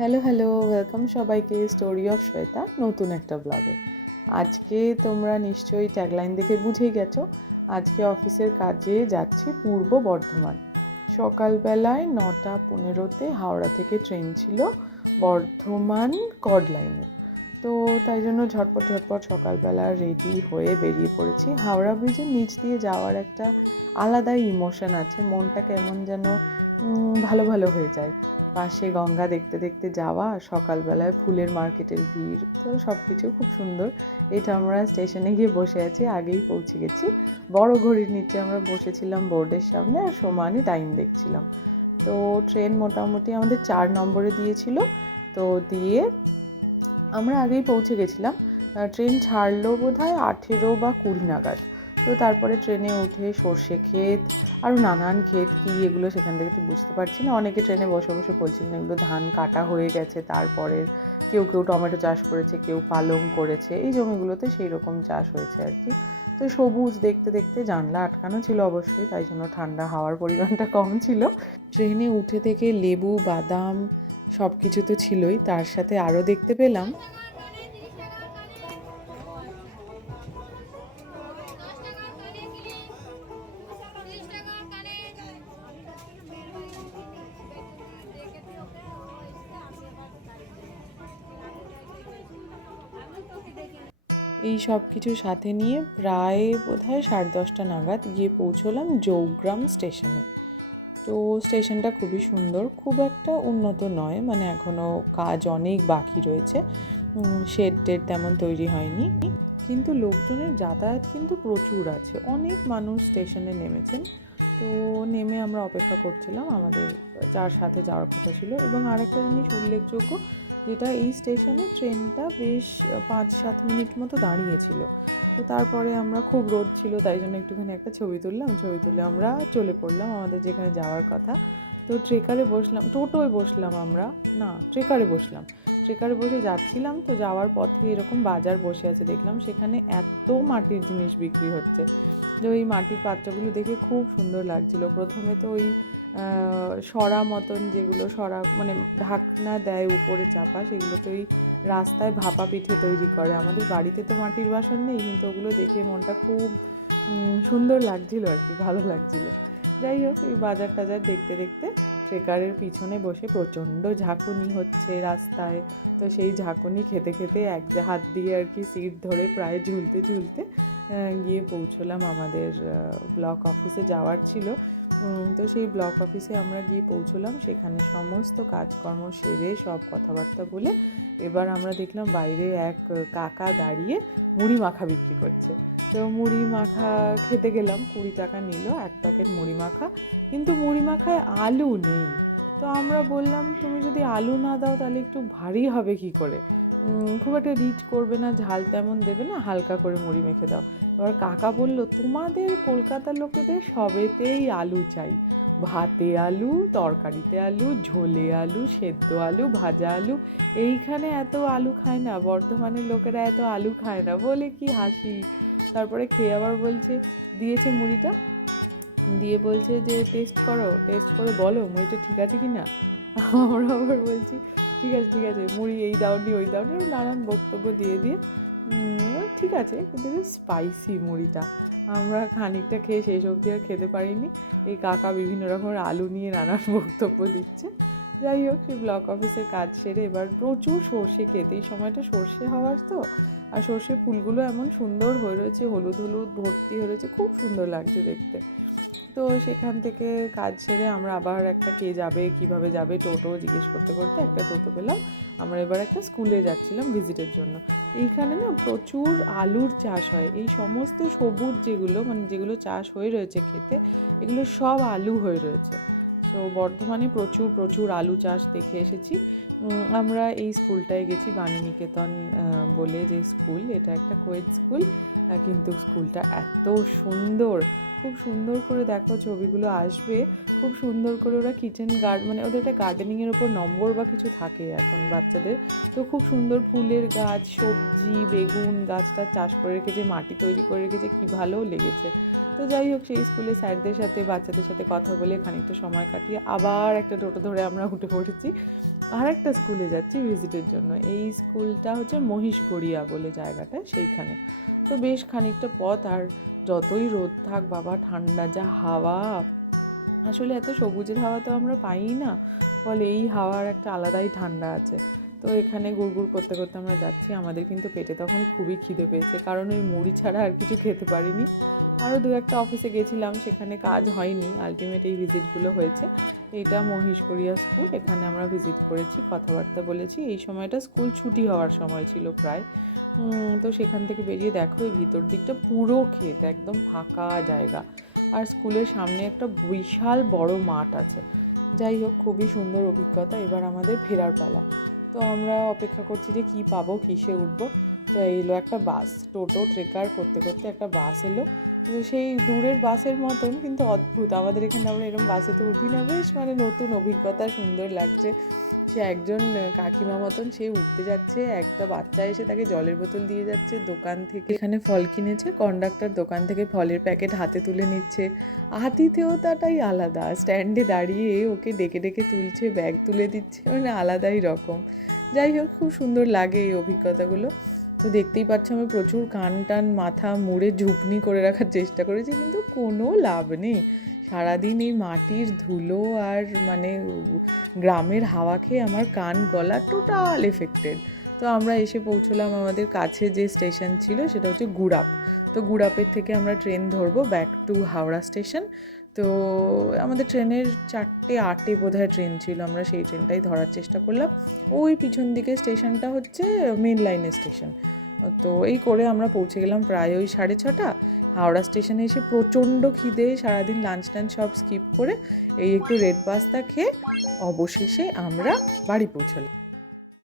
Hello welcome সবাইকে story of Shweta নতুন একটা ব্লগে। আজকে তোমরা নিশ্চয়ই ট্যাগলাইন দেখে বুঝেই গেছো, আজকে অফিসের কাজে যাচ্ছি পূর্ব বর্ধমান। সকালবেলায় 9:15 হাওড়া থেকে ট্রেন ছিল বর্ধমান কর্ড লাইনে। তো তাই জন্য ঝটপট সকালবেলা রেডি হয়ে বেরিয়ে পড়েছি। হাওড়া ব্রিজের নিচ দিয়ে যাওয়ার একটা আলাদাই ইমোশন আছে, মনটা কেমন যেন ভালো ভালো হয়ে যায়। পাশে গঙ্গা দেখতে দেখতে যাওয়া, সকালবেলায় ফুলের মার্কেটের ভিড়, তো সব কিছু খুব সুন্দর। এটা আমরা স্টেশনে গিয়ে বসে আছি, আগেই পৌঁছে গেছি। বড় ঘড়ির নিচে আমরা বসেছিলাম বোর্ডের সামনে আর সমানই টাইম দেখছিলাম। তো ট্রেন মোটামুটি আমাদের 4 নম্বরে দিয়েছিল। তো দিয়ে আমরা আগেই পৌঁছে গেছিলাম। ট্রেন ছাড়লো বোধহয় 18 বা 20 নাগাদ। তো তারপরে ট্রেনে উঠে সর্ষে ক্ষেত আরও নানান ক্ষেত কী এগুলো সেখান থেকে তো বুঝতে পারছি না। অনেকে ট্রেনে বসে বসে বলছিলেন এগুলো ধান কাটা হয়ে গেছে, তারপরে কেউ টমেটো চাষ করেছে, কেউ পালং করেছে, এই জমিগুলোতে সেই রকম চাষ হয়েছে আর কি। তো সবুজ দেখতে দেখতে, জানলা আটকানো ছিল অবশ্যই, তাই জন্য ঠান্ডা হাওয়ার পরিমাণটা কম ছিল। ট্রেনে উঠে থেকে লেবু, বাদাম সব কিছু তো ছিলই, তার সাথে আরও দেখতে পেলাম এই সব কিছু সাথে নিয়ে প্রায় বোধহয় 10:30 নাগাদ গিয়ে পৌঁছলাম জৌগ্রাম স্টেশনে। তো স্টেশনটা খুবই সুন্দর, খুব একটা উন্নত নয়, মানে এখনও কাজ অনেক বাকি রয়েছে, শেড টেড তেমন তৈরি হয়নি। কিন্তু লোকজনের যাতায়াত কিন্তু প্রচুর আছে, অনেক মানুষ স্টেশনে নেমেছেন। তো নেমে আমরা অপেক্ষা করছিলাম, আমাদের যার সাথে যাওয়ার কথা ছিল। এবং আরেকটা জিনিস উল্লেখযোগ্য, যেটা এই স্টেশনে ট্রেনটা বেশ 5-7 মিনিট মতো দাঁড়িয়েছিল। তো তারপরে আমরা, খুব রোদ ছিল তাই জন্য একটুখানি একটা ছবি তুলে আমরা চলে পড়লাম আমাদের যেখানে যাওয়ার কথা। তো ট্রেকারে বসলাম, টোটোয় বসলাম আমরা, না ট্রেকারে বসলাম। ট্রেকারে বসে যাচ্ছিলাম, তো যাওয়ার পথে এরকম বাজার বসে আছে, দেখলাম সেখানে এত মাটির জিনিস বিক্রি হচ্ছে যে ওই মাটির পাত্রগুলো দেখে খুব সুন্দর লাগছিল। প্রথমে তো ওই সরা মতন, যেগুলো সরা মানে ঢাকনা দেয় উপরে চাপা, সেগুলো তো ওই রাস্তায় ভাপা পিঠে তৈরি করে। আমাদের বাড়িতে তো মাটির বাসন নেই, কিন্তু ওগুলো দেখে মনটা খুব সুন্দর লাগছিল আর কি, ভালো লাগছিল। যাই হোক, এই বাজার টাজার দেখতে দেখতে ট্রেকারের পিছনে বসে প্রচণ্ড ঝাঁকুনি হচ্ছে রাস্তায়। তো সেই ঝাঁকুনি খেতে খেতে এক হাত দিয়ে আর কি সিট ধরে প্রায় ঝুলতে গিয়ে পৌঁছলাম আমাদের ব্লক অফিসে যাওয়ার ছিল। তো সেই ব্লক অফিসে আমরা গিয়ে পৌঁছলাম, সেখানে সমস্ত কাজকর্ম সেরে সব কথাবার্তা বলে এবার আমরা দেখলাম বাইরে এক কাকা দাঁড়িয়ে মুড়ি মাখা বিক্রি করছে। তো মুড়ি মাখা খেতে গেলাম, 20 টাকা নিল এক প্যাকেট মুড়ি মাখা, কিন্তু মুড়ি মাখায় আলু নেই। তো আমরা বললাম, তুমি যদি আলু না দাও তাহলে একটু ভারী হবে কি করে, খুব একটা রিচ করবে না, ঝাল তেমন দেবে না, হালকা করে মুড়ি মেখে দাও। এবার কাকা বলল, তোমাদের কলকাতার লোকেদের সবেতেই আলু চাই, ভাতে আলু, তরকারিতে আলু, ঝোলে আলু, সেদ্ধ আলু, ভাজা আলু, এইখানে এত আলু খায় না, বর্ধমানের লোকেরা এত আলু খায় না, বলে কি হাসি। তারপরে খেয়ে আবার বলছে, দিয়েছে মুড়িটা, দিয়ে বলছে যে টেস্ট করে বলো মুড়িটা ঠিক আছে কি না। আমরা আবার বলছি ঠিক আছে, মুড়ি এই দাওনি ওই দাওনি, নানান বক্তব্য দিয়ে ঠিক আছে, কিন্তু স্পাইসি মুড়িটা। আমরা খানিকটা খেয়ে শেষ অবধি আর খেতে পারিনি। এই কাকা বিভিন্ন রকমের আলু নিয়ে নানান বক্তব্য দিচ্ছে। যাই হোক, সেই ব্লক অফিসের কাজ সেরে এবার প্রচুর সর্ষে ক্ষেত, এই সময়টা সর্ষে হওয়ার তো, আর সর্ষে ফুলগুলো এমন সুন্দর হয়ে রয়েছে, হলুদ হলুদ ভর্তি হয়ে রয়েছে, খুব সুন্দর লাগছে দেখতে। তো সেখান থেকে কাজ সেরে আমরা আবার একটা কে যাবে, কিভাবে যাবে, টোটো জিজ্ঞেস করতে করতে একটা টোটো পেলাম। আমরা এবার একটা স্কুলে যাচ্ছিলাম ভিজিটের জন্য। এইখানে না প্রচুর আলুর চাষ হয়, এই সমস্ত সবুজ যেগুলো, মানে যেগুলো চাষ হয়ে রয়েছে খেতে, এগুলো সব আলু হয়ে রয়েছে। তো বর্ধমানে প্রচুর আলু চাষ দেখে এসেছি। আমরা এই স্কুলটায় গেছি, বাণীনিকেতন বলে যে স্কুল, এটা একটা কোয়েড স্কুল, কিন্তু স্কুলটা এত সুন্দর, খুব সুন্দর করে, দেখো ছবিগুলো আসবে, খুব সুন্দর করে ওরা কিচেন মানে ওদের একটা গার্ডেনিংয়ের ওপর নম্বর বা কিছু থাকে এখন বাচ্চাদের, তো খুব সুন্দর ফুলের গাছ, সবজি, বেগুন গাছটা চাষ করে রেখেছে, মাটি তৈরি করে রেখেছে, কী ভালো লেগেছে। তো যাই হোক, সেই স্কুলে স্যারদের সাথে বাচ্চাদের সাথে কথা বলে খানিকটা সময় কাটিয়ে আবার একটা টোটো ধরে আমরা উঠে পড়েছি, আর একটা স্কুলে যাচ্ছি ভিজিটের জন্য। এই স্কুলটা হচ্ছে মহিষগড়িয়া বলে জায়গাটা, সেইখানে। তো বেশ খানিকটা পথ, আর যতই রোদ থাক বাবা, ঠান্ডা যা হাওয়া, আসলে এত সবুজের হাওয়া তো আমরা পাই না, ফলে এই হাওয়ার একটা আলাদাই ঠান্ডা আছে। তো এখানে গুড়গুড় করতে করতে আমরা যাচ্ছি। আমাদের কিন্তু পেটে তখন খুবই খিদে পেয়েছে, কারণ ওই মুড়ি ছাড়া আর কিছু খেতে পারিনি। আরও দু একটা অফিসে গেছিলাম, সেখানে কাজ হয়নি, আলটিমেট এই ভিজিটগুলো হয়েছে। এইটা মহিষগড়িয়া স্কুল, এখানে আমরা ভিজিট করেছি, কথাবার্তা বলেছি। এই সময়টা স্কুল ছুটি হওয়ার সময় ছিল প্রায়। তো সেখান থেকে বেরিয়ে দেখো এই ভিতর দিকটা পুরো ক্ষেত, একদম ফাঁকা জায়গা, আর স্কুলের সামনে একটা বিশাল বড় মাঠ আছে। যাই হোক, খুবই সুন্দর অভিজ্ঞতা। এবার আমাদের ফেরার পালা। তো আমরা অপেক্ষা করছি যে কী পাবো, কিসে উঠবো। তো এলো একটা বাস, টোটো ট্রেকার করতে করতে একটা বাস এলো। তো সেই দূরের বাসের মতন, কিন্তু অদ্ভুত। আমাদের এখানে আমরা এরকম বাসে তো উঠি না, বেশ মানে নতুন অভিজ্ঞতা, সুন্দর লাগছে। সে একজন কাকিমা মতন সে উঠতে যাচ্ছে, একটা বাচ্চা এসে তাকে জলের বোতল দিয়ে যাচ্ছে দোকান থেকে। এখানে ফল কিনেছে, কন্ডাক্টর দোকান থেকে ফলের প্যাকেট হাতে তুলে নিচ্ছে। আতিথেয়তাটাই আলাদা, স্ট্যান্ডে দাঁড়িয়ে ওকে ডেকে ডেকে তুলছে, ব্যাগ তুলে দিচ্ছে, মানে আলাদাই রকম। যাই হোক, খুব সুন্দর লাগে এই অভিজ্ঞতাগুলো। তো দেখতেই পাচ্ছ আমি প্রচুর কান টান মাথা মুড়ে ঝুপনি করে রাখার চেষ্টা করেছি, কিন্তু কোনো লাভ নেই। সারাদিন এই মাটির ধুলো আর মানে গ্রামের হাওয়া খেয়ে আমার কান গলা টোটাল এফেক্টেড। তো আমরা এসে পৌঁছলাম আমাদের কাছে যে স্টেশন ছিল, সেটা হচ্ছে গুড়াপ। তো গুড়াপের থেকে আমরা ট্রেন ধরবো ব্যাক টু হাওড়া স্টেশন। তো আমাদের ট্রেনের 4:08 বোধহয় ট্রেন ছিল, আমরা সেই ট্রেনটাই ধরার চেষ্টা করলাম। ওই পিছন দিকে স্টেশনটা হচ্ছে মেন লাইনের স্টেশন। তো এই করে আমরা পৌঁছে গেলাম প্রায় ওই 6:30। হাওড়া স্টেশনে এসে প্রচণ্ড খিদে, সারাদিন লাঞ্চ টাঞ্চ সব স্কিপ করে এই একটু রেড পাস্তা খেয়ে অবশেষে আমরা বাড়ি পৌঁছলাম।